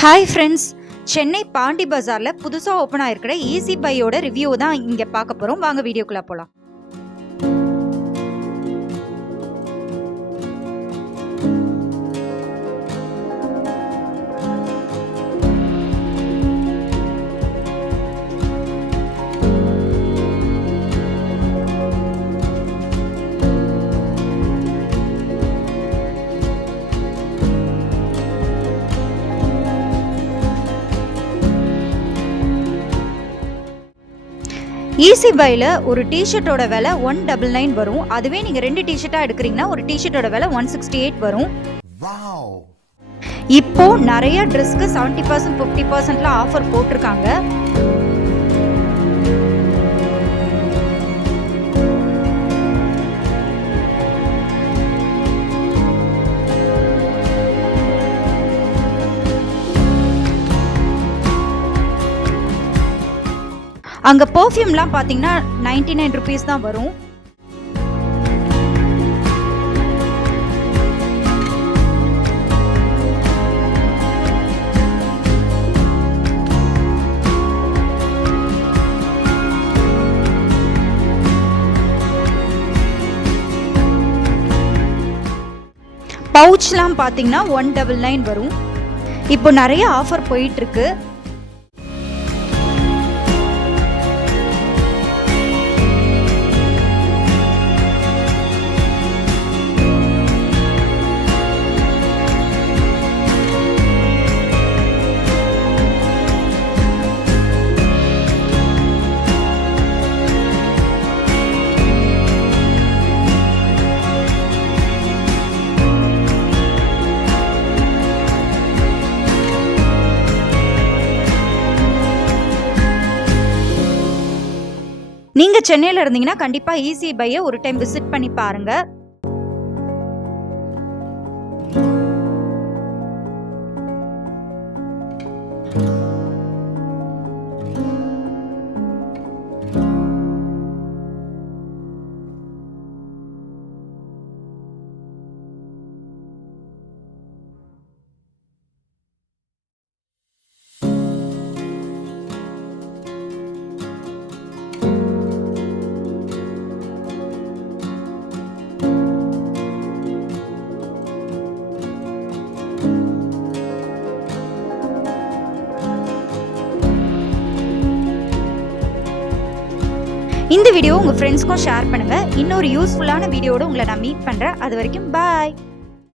Hi friends, Chennai பாண்டி பஜாரில் புதுசாக ஓப்பன் ஆகிருக்கிற ஈஸி பையோட ரிவ்யூ தான் இங்கே பார்க்க போகிறோம். வாங்க வீடியோக்குள்ளே போகலாம். ஈஸி பையில் ஒரு டிஷர்ட்டோட விலை 199 வரும். அதுவே நீங்கள் 2 டிஷர்ட்டாக எடுக்கிறீங்கன்னா ஒரு டிஷர்ட்டோட விலை 168 வரும். இப்போ நிறைய ட்ரெஸ்க்கு 70% 50% ஆஃபர் போட்டிருக்காங்க. அங்கே பர்ஃப்யூம்லாம் பார்த்தீங்கன்னா 99 ருபீஸ் தான் வரும். பவுச்லாம் பார்த்தீங்கன்னா 199 வரும். இப்போ நிறைய ஆஃபர் போயிட்டு இருக்கு. நீங்க சென்னையில இருந்தீங்கன்னா கண்டிப்பா ஈஸி பையை ஒரு டைம் விசிட் பண்ணி பாருங்க. இந்த வீடியோ உங்கள் ஃப்ரெண்ட்ஸ்க்கும் ஷேர் பண்ணுங்கள். இன்னொரு யூஸ்ஃபுல்லான வீடியோட உங்களை நான் மீட் பண்ணுறேன். அது வரைக்கும் பாய்.